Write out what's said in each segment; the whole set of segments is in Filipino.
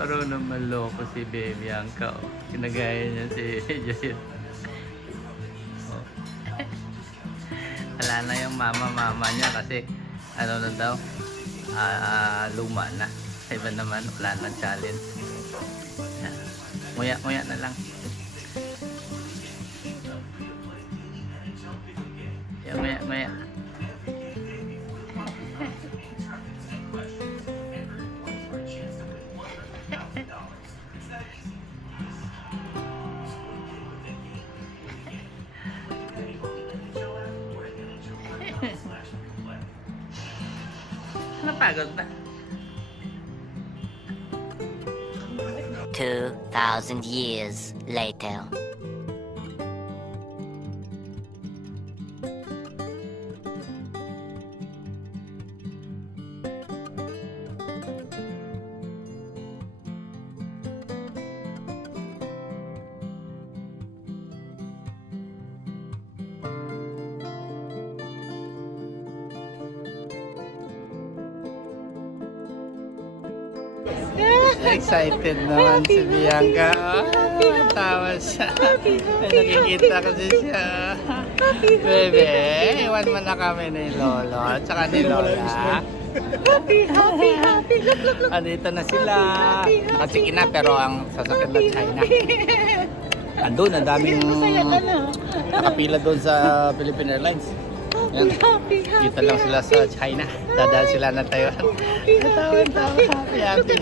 Marunong manloko si Baby Bianca. Oh. Kinagaya niya si Joy. Oh. Wala na yung mama niya kasi ano na daw, luma na. Iba naman, wala na challenge. Nguya na lang. Nguya. Napagod na. 2,000 years later. Excited naman si Bianca. Tawa siya. Nakikita kasi siya. Bebe, iwan mo na kami ni Lolo at saka ni Lola. Happy. Andito na sila. Kasi ina pero ang sasakyan na China. Andun, ang daming nakapila doon sa Philippine Airlines. Yan. Dito lang sila sa China. Dadaan sila ng Taiwan. Tawa. Happy.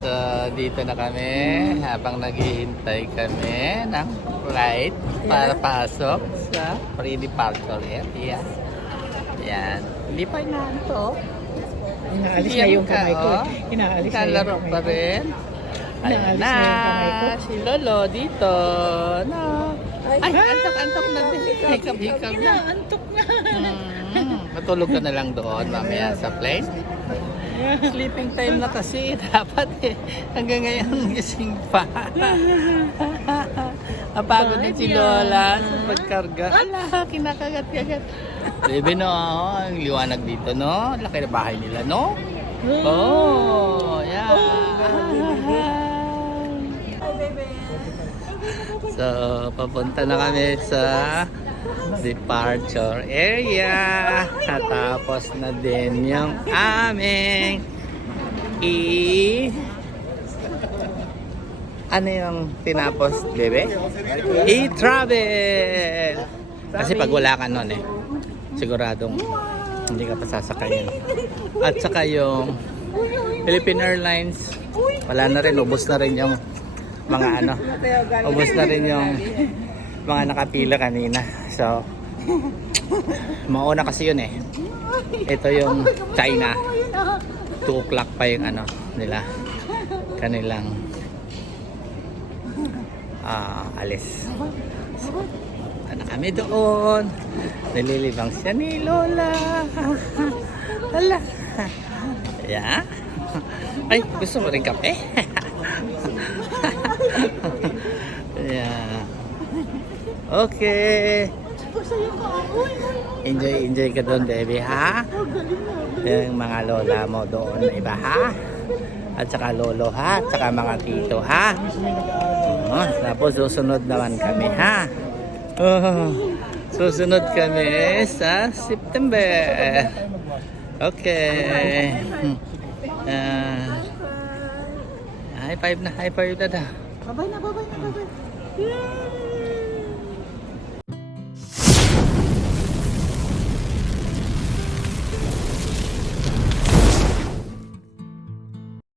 So, dito na kami habang naghihintay kami ng flight para pasok sa pre-departure area. Yan. Hindi pa inaanto. Inaalis na yung kamay ko. Inaalis na yung Laro kamay pa ko. rin. Ayan Inaalis na. na yung kamay ko. Si Lolo dito. No. Ay, antok na din. Hikap na. Antok na. Matulog ka na lang doon mamaya sa plane. Sleeping time na kasi dapat eh. Hanggang ngayon gising pa. Napagod din si Lola sa pagkarga. Ala, kinakagat-kagat. Baby no, ang liwanag dito no. Laki na bahay nila no. Oh, yeah. So, papunta na kami sa departure area. Natapos na din yung aming ano yung tinapos, bebe? E-travel! Kasi pag wala ka nun eh, siguradong hindi ka pa sasakayin. At saka yung Philippine Airlines, wala na rin, ubos na rin yung mga ano, ubos na rin yung mga nakapila kanina. So, mauna kasi yun eh. Ito yung China. 2 o'clock pa yung ano nila. Kanilang alis. So, ano kami doon. Nililibang siya ni Lola. Hala. Yeah. Ay, gusto mo rin kape? Yeah. Okay. Enjoy ka doon, baby, ha? Yung mga lola mo doon na iba, ha? At saka lolo, ha? At saka mga tito, ha? Tapos susunod naman kami, ha? Susunod kami sa September. Okay. High five na daw. Babay na. Yay!